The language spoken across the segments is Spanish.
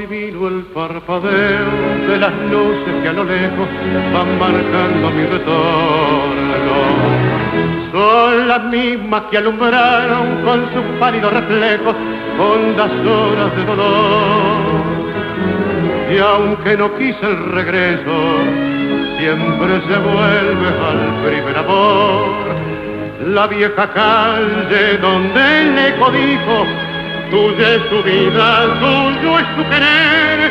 adivino el parpadeo de las luces que a lo lejos van marcando mi retorno. Son las mismas que alumbraron con sus pálidos reflejos hondas horas de dolor. Y aunque no quise el regreso, siempre se vuelve al primer amor. La vieja calle donde el eco dijo: tuya es su vida, tuyo es su querer,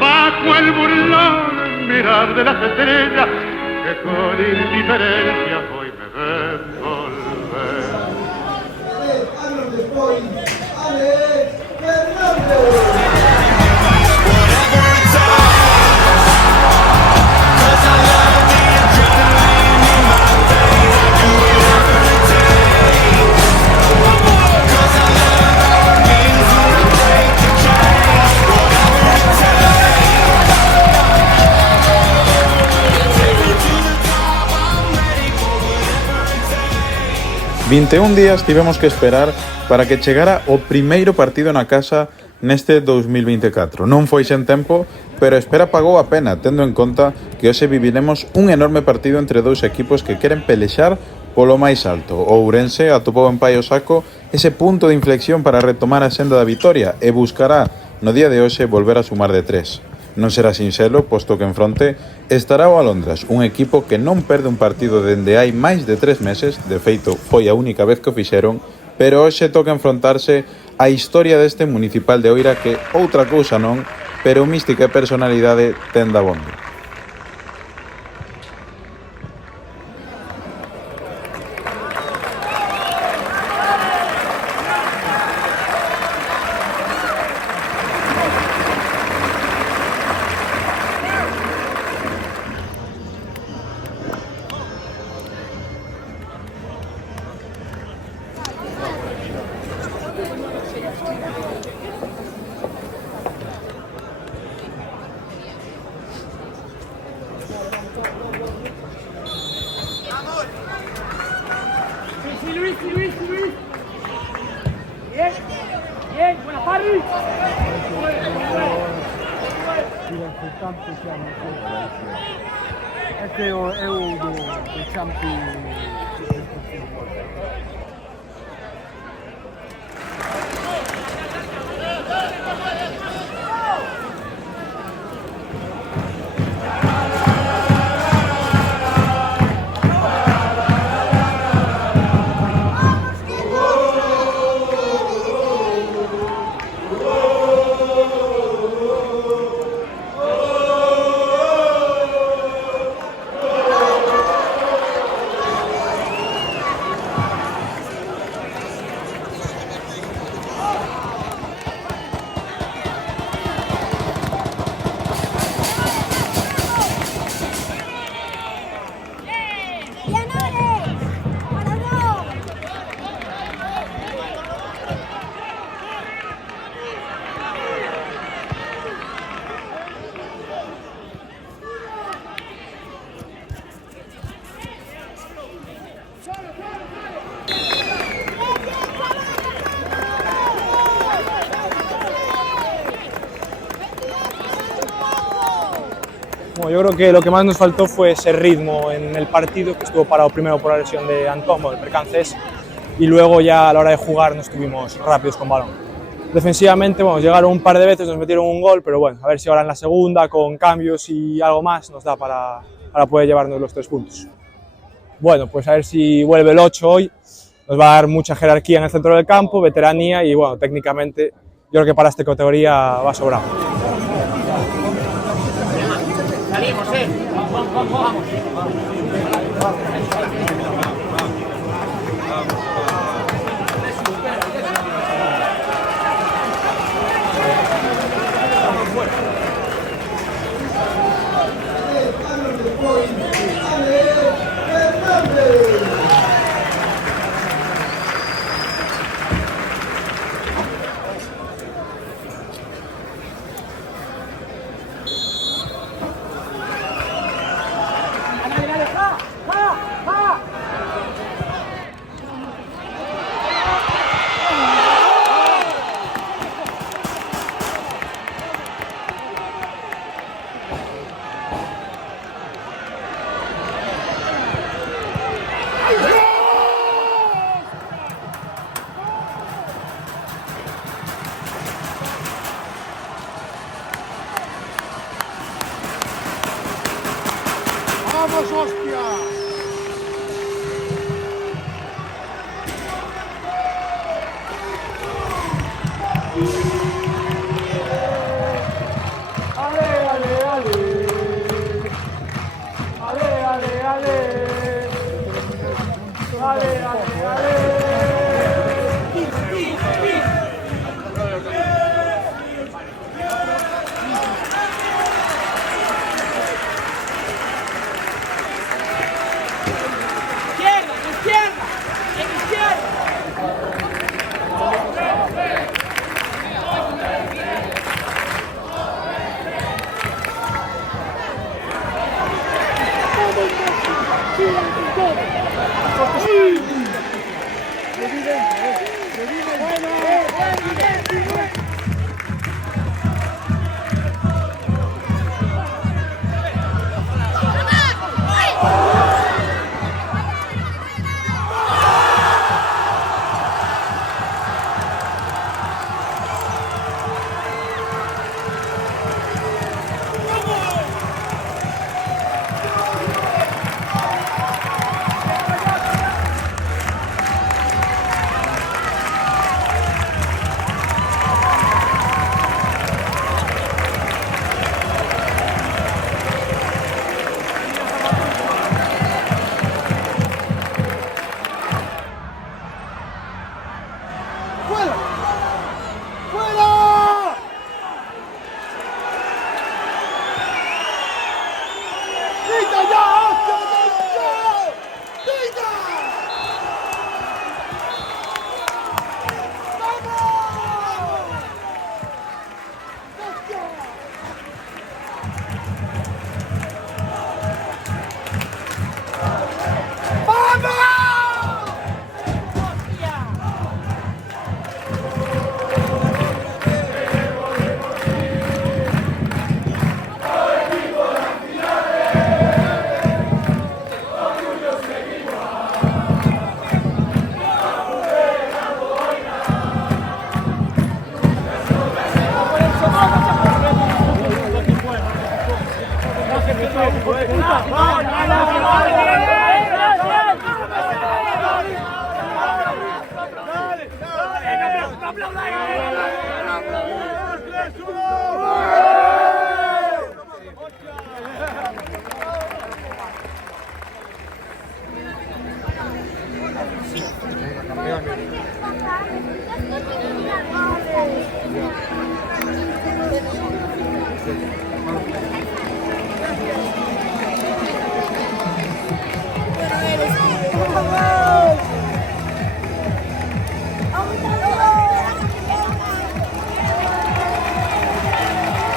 bajo el burlón mirar de las estrellas que con indiferencia hoy me ven volver. ...21 días tivemos que esperar para que chegara o primeiro partido na casa neste 2024. Non foi sen tempo, pero a espera pagou a pena, tendo en conta que hoxe viviremos un enorme partido entre dous equipos que queren pelexar polo máis alto. O Ourense atopou en Paio Saco ese punto de inflexión para retomar a senda da vitoria e buscará no día de hoxe volver a sumar de 3. Non será sinxelo, posto que en fronte estará o Alondras, un equipo que non perde un partido dende hai máis de 3 meses, de feito foi a única vez que o fixeron, pero hoxe toca enfrontarse á historia deste Municipal de Oira que outra cousa non, pero mística e personalidade ten da bonde. Luis. Bien, buena Parry. Este é o do Champi. Bueno, yo creo que lo que más nos faltó fue ese ritmo en el partido, que estuvo parado primero por la lesión de Antón, el percance, y luego ya a la hora de jugar no estuvimos rápidos con balón. Defensivamente, bueno, llegaron un par de veces, nos metieron un gol, pero bueno, a ver si ahora en la segunda, con cambios y algo más, nos da para poder llevarnos los 3 puntos. Bueno, pues a ver si vuelve el 8 hoy, nos va a dar mucha jerarquía en el centro del campo, veteranía y bueno, técnicamente yo creo que para esta categoría va sobrado. Salimos, vamos. ¡Vamos, hostia!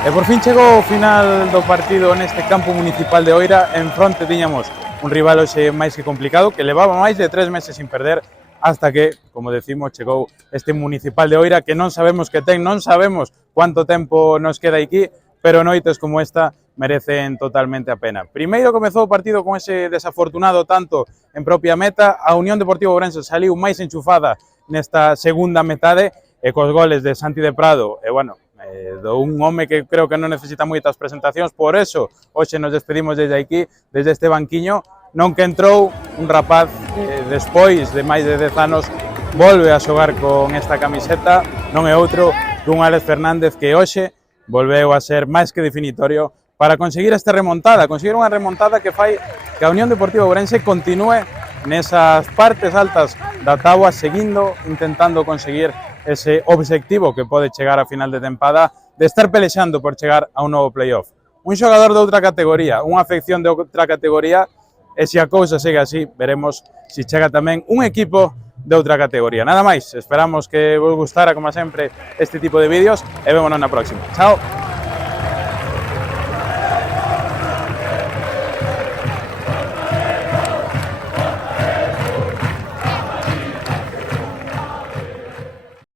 E por fin chegou o final do partido neste campo municipal de Oira. En fronte tiñamos un rival hoxe máis que complicado, que levaba máis de 3 meses sin perder, hasta que, como decimos, chegou este municipal de Oira, que non sabemos que ten, non sabemos cuánto tempo nos queda aquí, pero noites como esta merecen totalmente a pena. Primeiro comezou o partido con ese desafortunado tanto en propia meta, a Unión Deportiva Ourense saliu máis enchufada nesta segunda metade, e cos goles de Santi de Prado, e bueno, do un home que creo que non necesita moitas presentacións, por eso hoxe nos despedimos desde aquí, desde este banquiño, non que entrou un rapaz despois de máis de 10 anos volve a xogar con esta camiseta, non é outro que un Alex Fernández que hoxe volveu a ser máis que definitorio para conseguir esta remontada, conseguir unha remontada que fai que a Unión Deportiva Ourense continúe nesas partes altas da táboa, seguindo, intentando conseguir ese obxectivo que pode chegar a final de tempada de estar pelexando por chegar a un novo playoff. Un xogador de outra categoría, unha afección de outra categoría, e se a cousa segue así, veremos se chega tamén un equipo de outra categoría. Nada máis, esperamos que vos gustara, como sempre, este tipo de vídeos e vémonos na próxima. Chao!